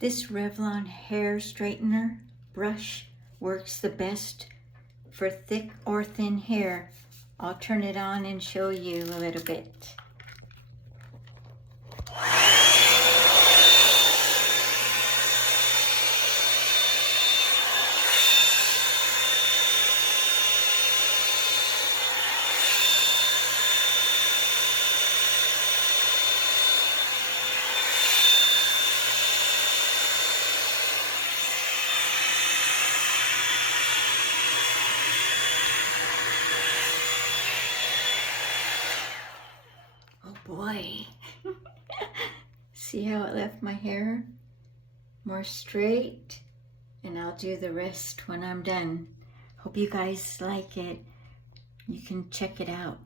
This Revlon hair straightener brush works the best for thick or thin hair. I'll turn it on and show you a little bit. Oh boy, see how it left my hair more straight? And I'll do the rest when I'm done. Hope you guys like it. You can check it out.